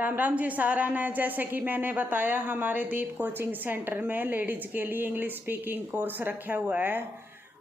राम राम जी सारा ने जैसे कि मैंने बताया हमारे दीप कोचिंग सेंटर में लेडीज़ के लिए इंग्लिश स्पीकिंग कोर्स रखा हुआ है।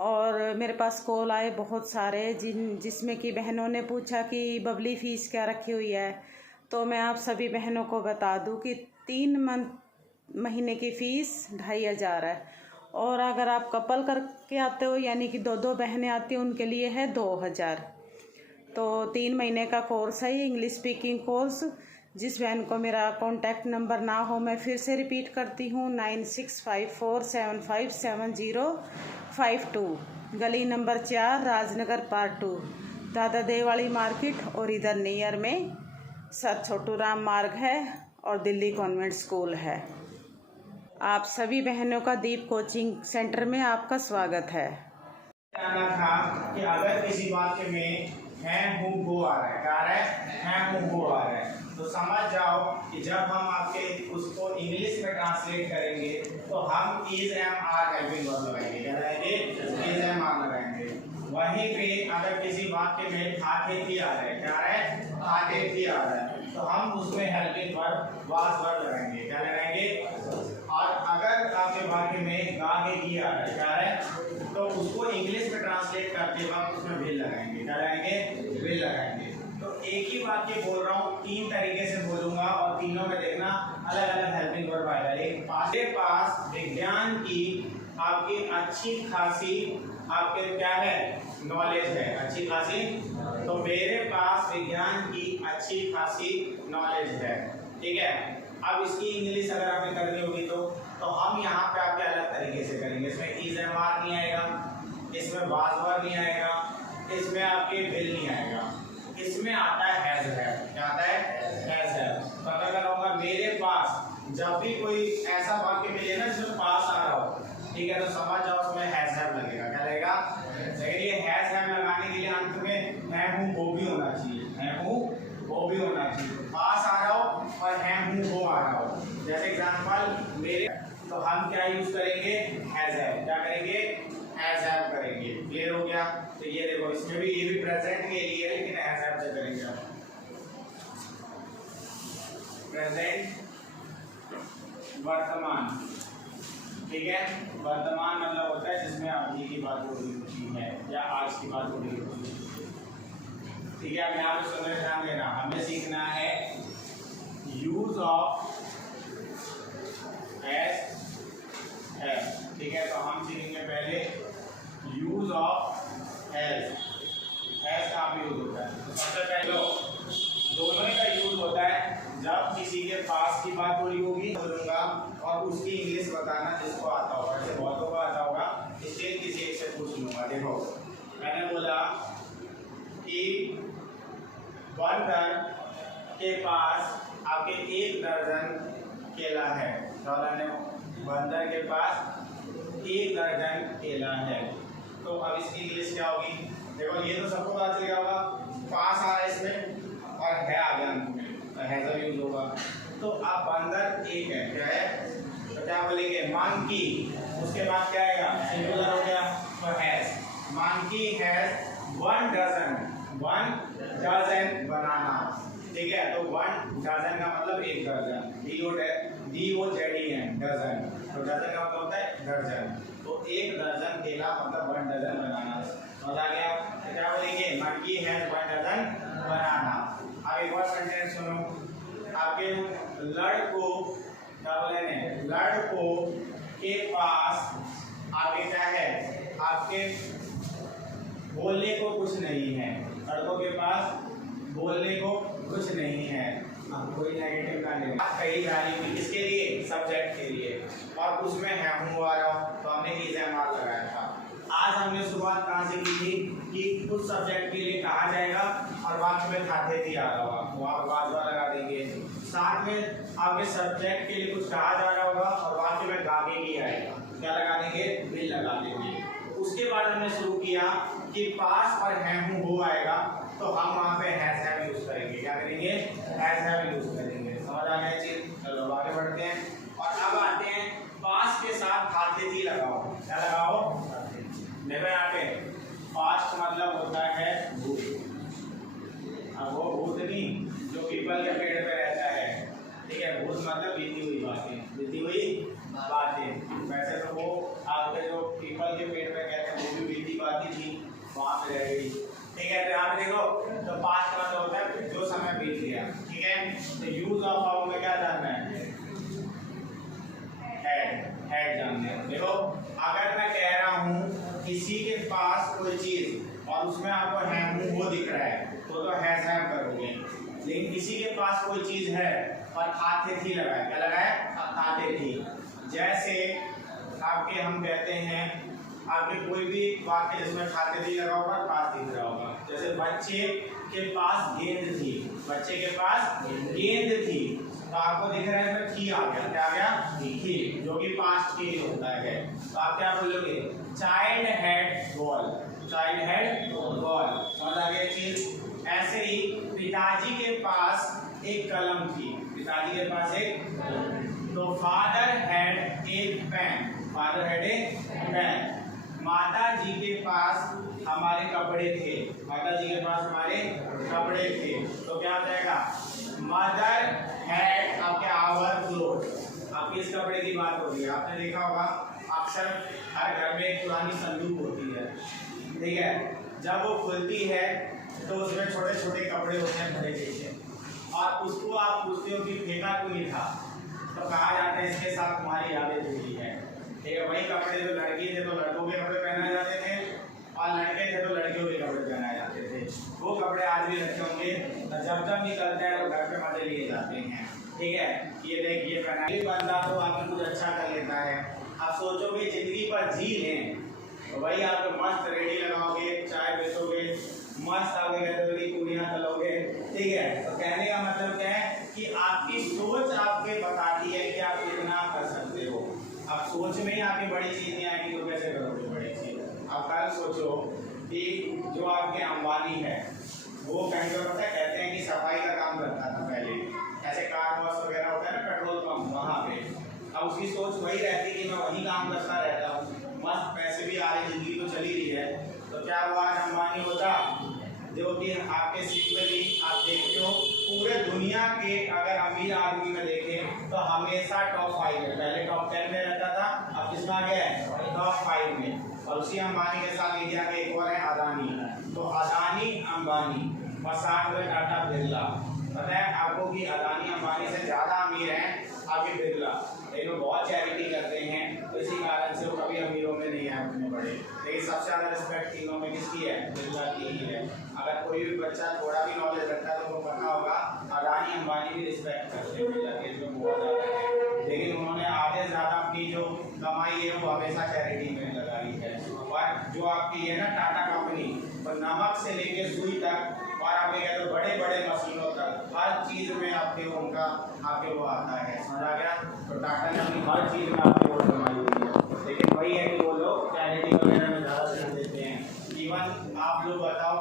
और मेरे पास कॉल आए बहुत सारे जिसमें कि बहनों ने पूछा कि बबली फ़ीस क्या रखी हुई है। तो मैं आप सभी बहनों को बता दूं कि 3 महीने की फ़ीस 2500 है। और अगर आप कपल करके आते हो यानी कि दो बहनें आती हैं उनके लिए है 2000। तो 3 महीने का कोर्स है ये इंग्लिश स्पीकिंग कोर्स। जिस बहन को मेरा कॉन्टैक्ट नंबर ना हो मैं फिर से रिपीट करती हूँ 9654757052, गली नंबर 4, राजनगर पार्ट 2, दादा देवाली मार्केट और इधर नियर में सर छोटू राम मार्ग है और दिल्ली कॉन्वेंट स्कूल है। आप सभी बहनों का दीप कोचिंग सेंटर में आपका स्वागत है। आना था कि अगर किसी वाक्य में है हूँ वो आ रहा है, क्या आ रहा है हूँ वो आ रहा है, तो समझ जाओ कि जब हम आपके उसको इंग्लिश में ट्रांसलेट करेंगे तो हम is am are helping verb लगाएंगे, क्या लगाएंगे इज एम आर लगाएंगे। वहीं पे अगर किसी वाक्य में खाते थी आ रहा है, क्या आ रहा है खाते थी आ रहा है, तो हम उसमें हेल्पिंग वर्ब वाज वर्ब लगाएंगे, क्या लगाएंगे। और अगर आपके वाक्य में गागे की आ रहा है, क्या है, तो उसको इंग्लिश में ट्रांसलेट करते वक्त उसमें विल लगाएंगे, क्या लगाएंगे विल लगाएंगे। तो एक ही वाक्य बोल रहा हूँ 3 तरीके से बोलूंगा और तीनों में देखना अलग अलग हेल्पिंग वर्ब आएगा। एक पास विज्ञान की आपकी अच्छी खासी आपके क्या है नॉलेज है, अच्छी खासी, तो मेरे पास विज्ञान की अच्छी खासी नॉलेज है, ठीक है। अब इसकी इंग्लिश अगर हमें करनी होगी तो हम यहाँ पे आपके अलग तरीके से करेंगे। इसमें इज एम आर नहीं आएगा, इसमें वाज वर्ब नहीं आएगा, इसमें आपके विल नहीं आएगा, इसमें आता है हैज है, क्या आता है हैज है। तो अगर कहूँगा मेरे पास, जब भी कोई ऐसा वाक्य मिले ना जिसमें पास आ रहा हो, ठीक है, तो समझ जाओ उसमें हैज हैव लगेगा, क्या लगेगा। लेकिन ये हैज हैव लगाने के लिए अंत में है हूँ वो भी होना चाहिए, है हूँ वो भी होना चाहिए। पास आ रहा हो और है हूँ वो आ रहा हो। जैसे एग्जांपल मेरे, तो हम क्या यूज करेंगे हैज हैव, क्या करेंगे हैज हैव करेंगे। क्लियर हो गया। तो ये देखो इसमें भी ये भी प्रेजेंट के लिए लेकिन हैज हैव से करेंगे आप। प्रेजेंट वर्तमान, ठीक है, वर्तमान मतलब होता है जिसमें अभी की बात हो रही होती है या आज की बात हो रही होती है, ठीक है। अब यहाँ पे सुनने ध्यान देना, हमें सीखना है यूज ऑफ एज है, ठीक है। तो हम सीखेंगे पहले यूज ऑफ एज का भी यूज होता है। तो सबसे पहले दोनों ही का यूज होता है जब किसी के पास की बात हो रही होगी बोलूंगा और उसकी इंग्लिश बताना जिसको आता होगा, जैसे बहुतों को आता होगा, इसलिए किसी एक से पूछ लूंगा। देखो मैंने बोला कि बंदर के पास आपके 1 दर्जन केला है, बंदर के पास 1 दर्जन केला है। तो अब इसकी इंग्लिश क्या होगी। देखो ये तो सबको पता चल गया होगा, पास आ रहा है इसमें और है आगे अंत में, तो हैज यूज होगा। तो अब बंदर 1 है, क्या है, तो क्या बोलेंगे मंकी, उसके बाद क्या आएगा सिंगुलर हो गया तो हैज। मंकी हैज 1 डजन बनाना, ठीक है। तो 1 डजन का मतलब 1 दर्जन, DOZEN डजन, तो डजन का मतलब होता है दर्जन। तो 1 दर्जन केला मतलब 1 डजन बनाना। समझ आ गया। तो क्या बोलेंगे मंकी हैज 1 डजन बनाना। अब एक और सेंटेंस सुनो, आपके लड़को, क्या बोलेंगे लड़को के पास आगे क्या है, आपके बोलने को कुछ नहीं है, लड़कों के पास बोलने को कुछ नहीं है। कोई नेगेटिव का नहीं, कही जा रही थी किसके लिए, सब्जेक्ट के लिए, और उसमें है हूँ आ रहा हूँ, तो हमने इज एम आर लगाया था। आज हमने शुरुआत कहाँ से की थी कि कुछ सब्जेक्ट के लिए कहा जाएगा और वाक्य में खाते थी आ रहा होगा, वहाँ पर वाजवा लगा देंगे। साथ में आपके सब्जेक्ट के लिए कुछ कहा जा रहा होगा और वाक्य में गागे की आएगा, क्या लगा देंगे विल लगा देंगे। उसके बाद हमने शुरू किया कि पास और है हूँ वो आएगा, तो हम वहाँ पे हैज हैव यूज करेंगे, क्या करेंगे हैज हैव यूज करेंगे। समझ आ गया चीज। चलो आगे बढ़ते हैं और अब आते हैं पास के साथ खाते थी लगाओ, क्या लगाओ। देखो यहाँ पे पास्ट मतलब होता है भूत, अब वो भूत नहीं जो पीपल के पेड़ पे रहता है, थी वहाँ पे रह गई। ठीक है, तो यहाँ पे देखो तो पास्ट का मतलब होता है जो समय बीत गया। ठीक है, तो यूज ऑफ हाउ में क्या जानना है, हैड जानना है। देखो अगर मैं कह रहा हूँ किसी के पास कोई चीज और उसमें आपको है हूँ वो दिख रहा है तो हैज हैव करोगे, लेकिन किसी के पास कोई चीज है और आते थी लगा है, क्या लगा है, आते थी। जैसे आपके हम कहते हैं आपके कोई भी वाक्य जिसमें खाते थी लगा होगा पास दिख रहा होगा। जैसे बच्चे के पास गेंद थी, बच्चे के पास गेंद थी तो आपको दिख रहा है इसमें थी आ गया, क्या आ गया, थी, जो कि पास्ट के लिए होता है। तो आप क्या बोलोगे, child had ball, child had ball, समझ आ गया चीज। ऐसे ही पिताजी के पास एक कलम थी, पिताजी के पास एक, तो father had a pen, father had a pen. माता जी के पास हमारे कपड़े थे, माता जी के पास हमारे कपड़े थे, तो क्या हो जाएगा, मदर हैड आपके आवर क्लोथ। आपकी इस कपड़े की बात हो रही है, आपने देखा होगा अक्सर हर घर में एक पुरानी संदूक होती है। ठीक है, जब वो खुलती है तो उसमें छोटे छोटे कपड़े होते हैं भरे जैसे, और उसको आप पूछते हो कि फेंका क्यों नहीं था, तो कहा जाता है इसके साथ तुम्हारी यादें जुड़ी है। ठीक है, वही कपड़े जो लड़की थे तो लड़कों के कपड़े पहनाए जाते थे और लड़के थे तो लड़कियों के कपड़े पहनाए जाते थे। वो कपड़े आज भी रखे होंगे, तो जब जब निकलते हैं तो घर पे मजे लिए जाते हैं। ठीक है, ये देखिए पहना, ये बंदा तो आपको कुछ अच्छा कर लेता है, आप सोचोगे जिंदगी पर जी लें तो वही आप मस्त रेडी लगाओगे, चाय बेचोगे, मस्त आगे कहते हो कि पूरियाँ तलोगे। ठीक है, तो कहने का मतलब क्या है कि आपकी सोच आपके बताती है कि आप कितना कर सकते हो। आप सोच में ही आपकी बड़ी चीज नहीं आएगी तो कैसे करोगे बड़ी चीज। आप कल सोचो कि जो आपके अंबानी है वो कहीं पर पता है कहते हैं कि सफाई का काम करता था पहले, ऐसे कार वॉश वगैरह होता है ना, पेट्रोल पंप, वहाँ पे। अब उसकी सोच वही रहती कि मैं वही काम करता रहता हूँ, मस्त पैसे भी आ रहे, जिंदगी तो चली रही है। तो क्या हुआ, आज अंबानी होता जो कि आपके सिंपली आप देखते हो पूरे दुनिया के अगर अमीर आदमी में देखें तो हमेशा टॉप 5 में, पहले टॉप 10 में रहता था, अब किसमें आ गया है, टॉप 5 में। और उसी अंबानी के साथ इंडिया के एक और है अदानी, तो अदानी अंबानी और साथ में टाटा बिरला। पता है आपको कि अदानी अंबानी से ज़्यादा अमीर हैं आपके बिरला, ये लोग बहुत चैरिटी करते हैं, तो इसी कारण से वो कभी अमीरों में नहीं आए उतने बड़े। लेकिन सबसे ज़्यादा रिस्पेक्ट तीनों में किसकी है, बिरला की ही है। अगर कोई भी बच्चा थोड़ा भी नॉलेज रखता है तो उनको पता होगा अदानी अंबानी भी रिस्पेक्ट करते हैं बिरला के, इसमें बहुत ज़्यादा है। लेकिन उन्होंने आधे ज़्यादा अपनी जो कमाई है वो हमेशा चैरिटी में लगाई है। और जो आपकी है ना टाटा कंपनी, तो नमक से लेके सुई तक और आपके कह लो बड़े बड़े मशीनों तक हर चीज़ में आपके उनका आपके वो आता है, समझ आ गया। तो टाटा ने अपनी हर चीज़ में आपकी वो कमाई हुई है, लेकिन वही है कि वो लोग चैरिटी वगैरह में ज़्यादा ध्यान देते हैं। इवन आप लोग बताओ,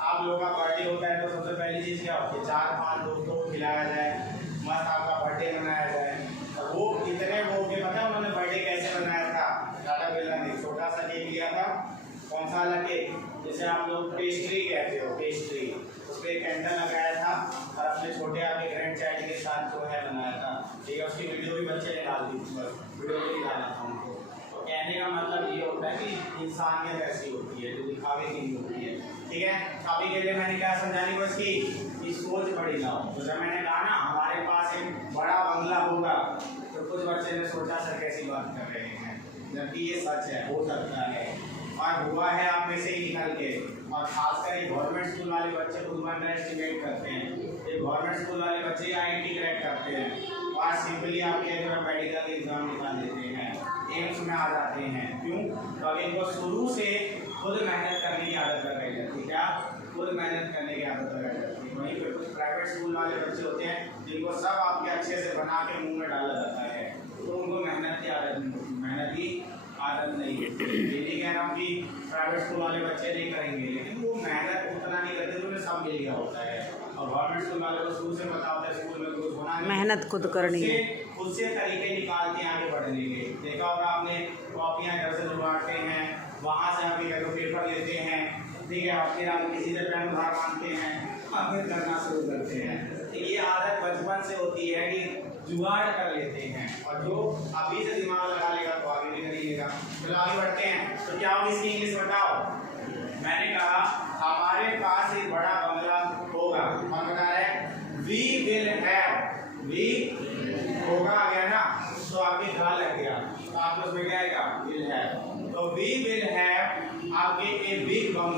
आप लोगों का बर्थडे होता है तो सबसे पहली चीज़ क्या होती है, 4-5 दोस्तों को खिलाया जाए, मस्त आपका बर्थडे मनाया जाए। और वो इतने वो के पता है उन्होंने बर्थडे कैसे बनाया था, टाटा बिरला ने छोटा सा केक लिया था, कौन सा वाला केक, जैसे आप लोग पेस्ट्री कहते हो, पेस्ट्री, उस पर कैंडल लगाया था और अपने छोटे आपके ग्रैंड चाइल्ड के साथ जो है बनाया था। ठीक है, उसकी वीडियो भी बच्चे ने डाल दी थी, बस वीडियो भी डाला था उनको। तो कहने का मतलब ये होता है कि इंसानियत ऐसी होती है जो दिखावे की नहीं होती है। ठीक है, अभी के लिए मैंने क्या समझाने को इसकी सोच बड़ी ना हो। तो जब मैंने कहा ना हमारे पास एक बड़ा बंगला होगा तो कुछ बच्चे ने सोचा सर कैसी बात कर रहे हैं, जबकि ये सच है, हो सकता है और हुआ है आप में से ही निकल के। और खासकर ये गवर्नमेंट स्कूल वाले बच्चे खुद को अंडर एस्टिमेट करते हैं, ये गवर्नमेंट स्कूल वाले बच्चे IIT क्रैक करते हैं और सिंपली आपके जो है मेडिकल एग्जाम निकाल देते हैं, एम्स में आ जाते हैं। क्यों, तो अभी इनको शुरू से खुद मेहनत करने की आदत लगाई जाती है, क्या खुद मेहनत करने की आदत लगाई जाती है। वहीं पे कुछ प्राइवेट स्कूल वाले बच्चे होते हैं जिनको सब आपके अच्छे से बना के मुँह में डाला जाता है, तो उनको मेहनत की आदत नहीं होती, मेहनत की आदत नहीं है। ये नहीं कह रहा हूँ कि प्राइवेट स्कूल वाले बच्चे नहीं करेंगे, लेकिन वो मेहनत उतना नहीं करते जो उन्हें सब मिल गया होता है। और गवर्नमेंट स्कूल वाले को शुरू से पता होता है स्कूल में कुछ होना नहीं, मेहनत खुद करनी है, खुद से तरीके निकालते हैं आगे बढ़ने के। देखा होगा आपने, कॉपियाँ घर से जुगाड़ते हैं, वहाँ से आपके घर पेपर लेते हैं, ठीक है, और फिर आप किसी से पेन उधार मांगते हैं और फिर करना शुरू करते हैं। तो ये आदत बचपन से होती है कि जुगाड़ कर लेते हैं, और जो अभी से दिमाग लगा लेगा तो आगे भी कर लेगा। चलो आगे बढ़ते हैं, तो क्या होगी इसकी इंग्लिश बताओ।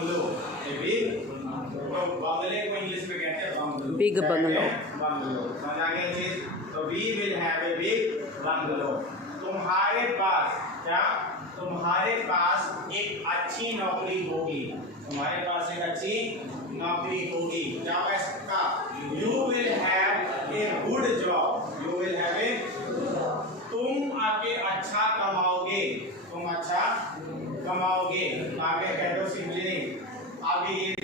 बंगलो, ए बिग, तो बंगले को इंग्लिश में कहते हैं बंगलो, बिग बंगलो, बंगलो, समझ आ गया चीज। तो we will have a big bungalow. तुम्हारे पास क्या, तुम्हारे पास एक अच्छी नौकरी होगी, तुम्हारे पास एक अच्छी नौकरी होगी, क्या होगा इसका, you will have a good job, you will have ए, तुम आगे अच्छा कमाओगे, तुम अच्छा कमाओगे, आगे कह दो सिंपली, आगे ये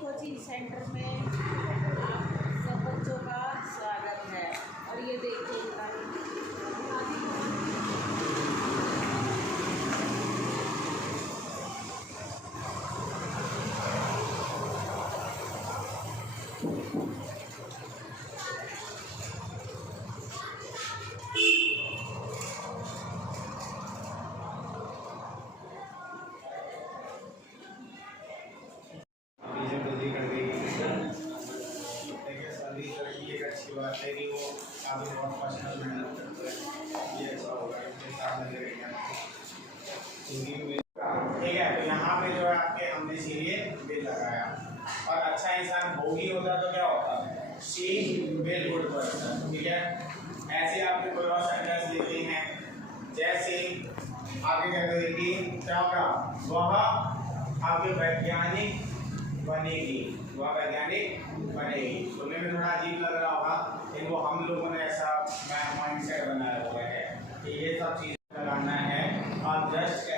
कोचिंग सेंटर में आप सब बच्चों का स्वागत है। और ये देखिए बात है कि वो काफी बहुत पर्सनल मेहनत करते हैं, ये अच्छा होगा इनके साथ लगेगा, ठीक है। तो यहाँ पे जो है आपके हमने इसीलिए बिल लगाया, और अच्छा इंसान भोगी होता तो क्या होता, शी विल गुड पर्सन, ठीक है। ऐसे आपने कोई और सेंटेंस लिखे हैं, जैसे आगे कहते हैं कि क्या होगा, वह आपके वैज्ञानिक बनेगी, वह वैज्ञानिक बनेगी। सुनने में थोड़ा अजीब लग रहा होगा, लेकिन वो हम लोगों ने ऐसा माइंड सेट बनाया हुआ है कि ये सब चीज़ लगाना है, और जस्ट